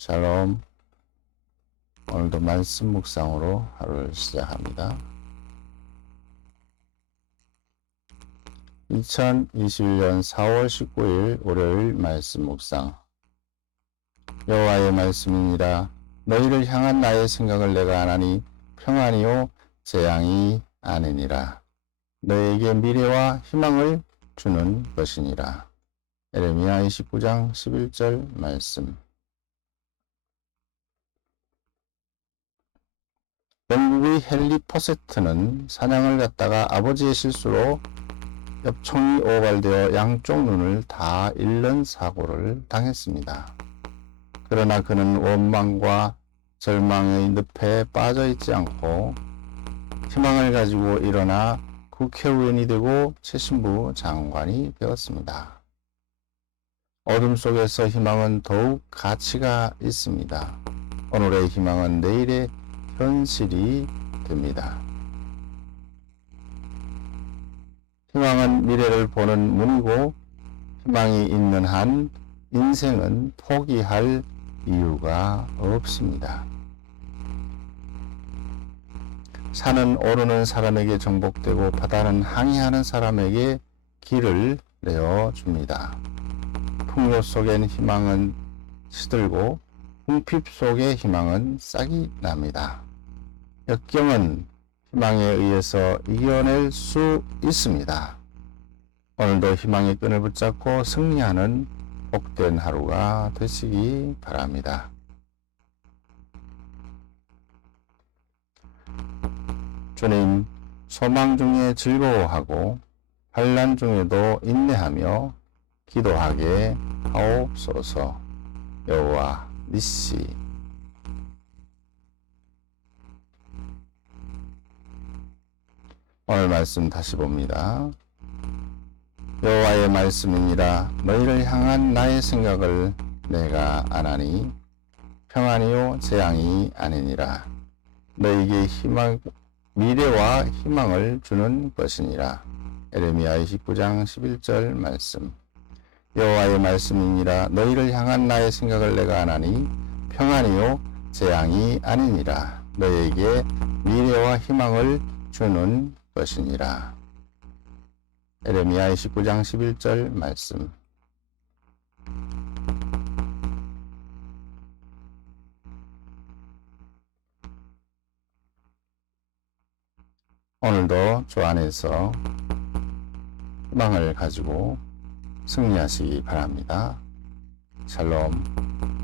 샬롬. 오늘도 말씀 묵상으로 하루를 시작합니다. 2021년 4월 19일 월요일 말씀 묵상. 여호와의 말씀이니라. 너희를 향한 나의 생각을 내가 안하니 평안이요 재앙이 아니니라. 너에게 미래와 희망을 주는 것이니라. 에레미야 29장 11절 말씀. 영국의 헨리 퍼세트는 사냥을 갔다가 아버지의 실수로 엽총이 오발되어 양쪽 눈을 다 잃는 사고를 당했습니다. 그러나 그는 원망과 절망의 늪에 빠져 있지 않고 희망을 가지고 일어나 국회의원이 되고 최신부 장관이 되었습니다. 어둠 속에서 희망은 더욱 가치가 있습니다. 오늘의 희망은 내일의 현실이 됩니다. 희망은 미래를 보는 문이고 희망이 있는 한 인생은 포기할 이유가 없습니다. 산은 오르는 사람에게 정복되고 바다는 항해하는 사람에게 길을 내어줍니다. 풍요 속엔 희망은 시들고 궁핍 속의 희망은 싹이 납니다. 역경은 희망에 의해서 이겨낼 수 있습니다. 오늘도 희망의 끈을 붙잡고 승리하는 복된 하루가 되시기 바랍니다. 주님, 소망 중에 즐거워하고 환란 중에도 인내하며 기도하게 하옵소서. 여호와 니시 오늘 말씀 다시 봅니다. 여호와의 말씀이니라. 너희를 향한 나의 생각을 내가 아나니 평안이요 재앙이 아니니라. 너희에게 희망 미래와 희망을 주는 것이니라. 에레미야 29장 11절 말씀. 여호와의 말씀이니라. 너희를 향한 나의 생각을 내가 아나니 평안이요 재앙이 아니니라. 너희에게 미래와 희망을 주는 것이니라 에레미야 29장 11절 말씀 오늘도 주 안에서 희망을 가지고 승리하시기 바랍니다. 샬롬.